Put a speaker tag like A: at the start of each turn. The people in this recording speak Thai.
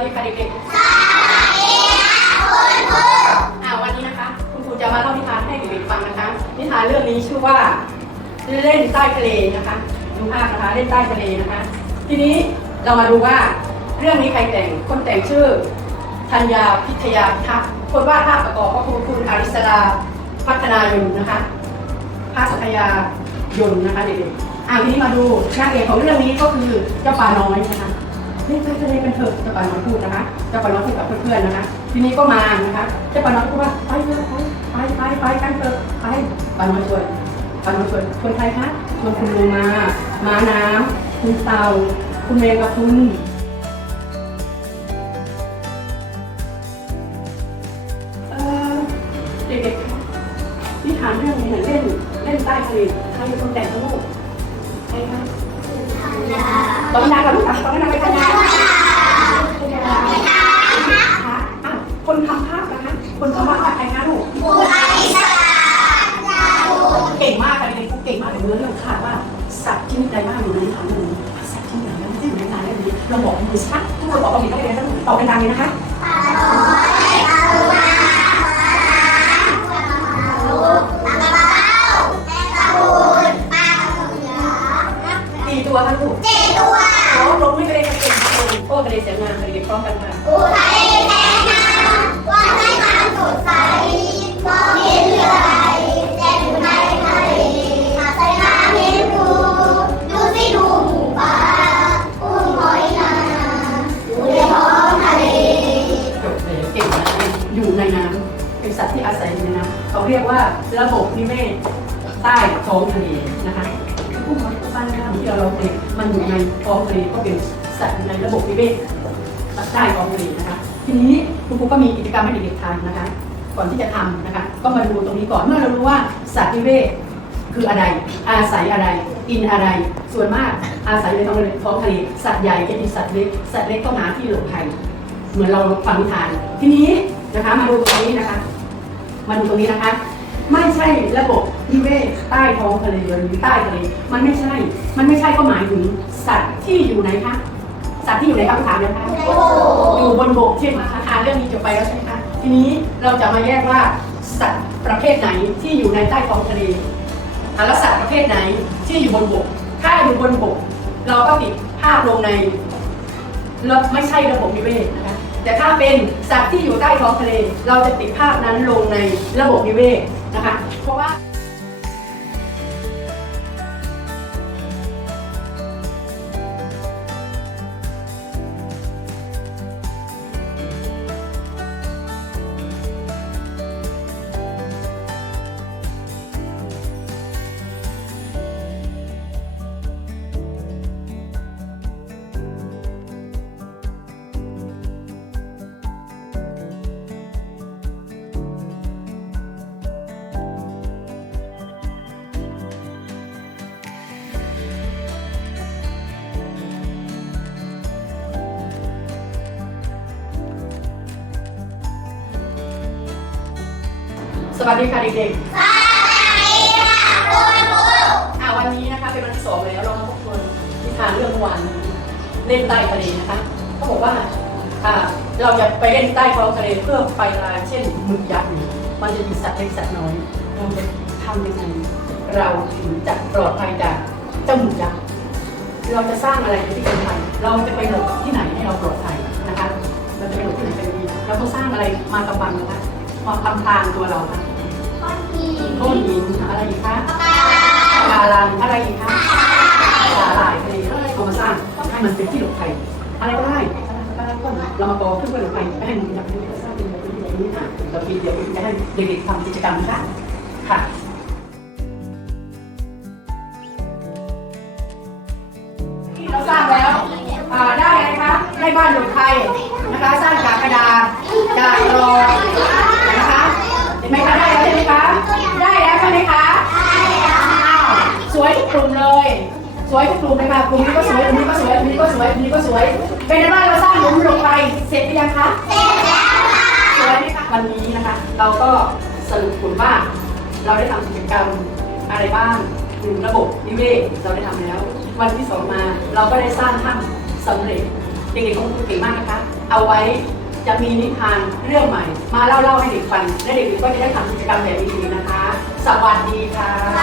A: วัสดีค่ะเด็กๆสวัสดีค่ะคุณครูอ่าวันนี้นะคะ คุณครูจะมาเล่านิทานให้เด็กๆฟังนะคะ นิทานเรื่องนี้ชื่อว่า เล่นใต้ทะเลนะคะ ดูภาพนะคะ เล่นใต้ทะเลนะคะ ทีนี้เรามาดูว่าเรื่องนี้ใครแต่ง คนแต่งชื่อธัญญาพิทยาพิทักษ์คนวาดภาพประกอบก็คือคุณอาริสราพัฒนายนนะคะภาพสัทยายนต์นะคะเด็กๆอ่าทีนี้มาดูนางเอกของเรื่องนี้ก็คือเจ้าป่าน้อยนะคะ เล่นไปทะเลกันเถอะเจ้าป่าน้อยพูดนะคะเจ้าป่าน้อยพูดกับเพื่อนๆนะคะ ทีนี้ก็มานะคะเจ้าป่าน้อยพูดว่าไปเถอะไปไปไปกันเถอะไปป่าน้อยชวนป่าน้อยชวนชวนใครคะชวนคุณลุงมาม้าน้ำคุณเต่าคุณแมงกะพรุนเออเด็กๆคะนิทานเรื่องนี้เนี่ยเล่นเล่นใต้ทะเลใครเป็นคนแต่งคะลูกใตอนนั้นกับลูกอะตอนนั้นไปทำงานคนทำภาพนะคะ คนทำภาพใครนะลูกเก่งมากค่ะเด็กๆเก่งมากเลยเนื้อเรื่องค่ะว่าสัตว์ชนิดใดบ้างอยู่ในนิทานเรื่องนี้สัตว์ชนิดไหนบ้างที่อยู่ในนิทานเรื่องนี้เราบอกมือชัดทุกคนบอกเอาผิดได้เลยนะตอบเป็นดังเลยนะคะีตัวคะลูก กระเด็นโอ้กระเด็นเสียงงานกระเด็นพร้อมกันค่ะจบเลยเก่งมากอยู่ในน้ำเป็นสัตว์ที่อาศัยอยู่ในน้ำเขาเรียกว่าระบบนิเวศใต้ท้องทะเลนะคะอผู้คนบ้านข้างที่เราเราเองมันอยู่ในท้องทะเลก็เป็น สัตว์อยู่ในระบบนิเวศใต้ท้องทะเลนะคะ ทีนี้คุณครูก็มีกิจกรรมให้เด็กๆทำนะคะ ก่อนที่จะทำนะคะ ก็มาดูตรงนี้ก่อน เมื่อเรารู้ว่าสัตว์นิเวศคืออะไร อาศัยอะไร กินอะไร ส่วนมากอาศัยในท้องทะเลท้องทะเลสัตว์ใหญ่จะกินสัตว์เล็ก สัตว์เล็กก็หาที่หลบภัย เหมือนเราฟังนิทาน ทีนี้นะคะมาดูตรงนี้นะคะ มาดูตรงนี้นะคะ ไม่ใช่ระบบนิเวศใต้ท้องทะเลหรือใต้ทะเล มันไม่ใช่ มันไม่ใช่ก็หมายถึงสัตว์ที่อยู่ไหนคะ สัตว์ที่อยู่ในคำถามนะคะอยู่บนบกใช่ไหมคะอ่านเรื่องนี้จบไปแล้วใช่ไหมคะทีนี้เราจะมาแยกว่าสัตว์ประเภทไหนที่อยู่ในใต้ท้องทะเลแล้วสัตว์ประเภทไหนที่อยู่บนบก ถ้าอยู่บนบก เราก็ติดภาพลงในระไม่ใช่ระบบนิเวศนะคะแต่ถ้าเป็นสัตว์ที่อยู่ใต้ท้องทะเล เราจะติดภาพนั้นลงในระบบนิเวศนะคะ เพราะว่า สวัสดีค่ะเด็กๆอ่าวันนี้นะคะเป็นวันที่สองแล้วเรามาพบกันนิทานเรื่องเมื่อวานนี้เล่นใต้ทะเลนะคะเขาบอกว่าอ่าเราจะไปเล่นใต้ท้องทะเลเพื่อไปลาเช่นหมึกยักษ์นี่มันจะมีสัตว์เล็กสัตว์น้อยเราจะทำยังไงเราถึงจะปลอดภัยจากเจ้าหมึกยักษ์เราจะสร้างอะไรในที่ปลอดภัยเราจะไปหลบที่ไหนให้เราปลอดภัยนะคะ เราจะไปหลบที่ไหนกันดีเราต้องสร้างอะไรมากำบังนะคะ มาทำทางตัวเราค่ะก้อนหินอะไรอีกคะปาลังอะไรอีกคะสาหร่ายทะเลอะไรเอามาสร้างให้มันเป็นที่หลบภัยอะไรก็ได้เรามาโตขึ้นเพื่อหลบภัยไม่ให้มันอยากเป็นสร้างเป็นแบบนี้แบบนี้ค่ะเราปีเดียวจะให้เด็กๆทำกิจกรรมนะคะค่ะที่เราสร้างแล้วอ่าได้อะไรคะได้บ้านหลบภัย นะคะสร้างจากกระดาษจากรองนะคะเห็นไหมคะได้แล้วใช่ไหมคะได้แล้วใช่ไหมคะอ้าวสวยทุกกลุ่มเลย สวยทุกกลุ่มเลยค่ะกลุ่มนี้ก็สวยกลุ่มนี้ก็สวยกลุ่มนี้ก็สวยกลุ่มนี้ก็สวยเป็นไงบ้างเราสร้างหลุมหลบภัยเสร็จหรือยังคะเสร็จแล้วค่ะสวยไหมคะวันนี้นะคะ เราก็สรุปผลว่า เราได้ทำกิจกรรมอะไรบ้างหนึ่งระบบนิเวศเราได้ทำแล้ว วันที่สองมาเราก็ได้สร้างถ้ำสำเร็จเด็กๆของคุณเก่งมากนะคะ เอาไว้จะมีนิทานเรื่องใหม่ มาเล่าเล่าให้เด็กฟังและเด็กๆก็จะได้ทำกิจกรรมแบบนี้นะคะ สวัสดีค่ะ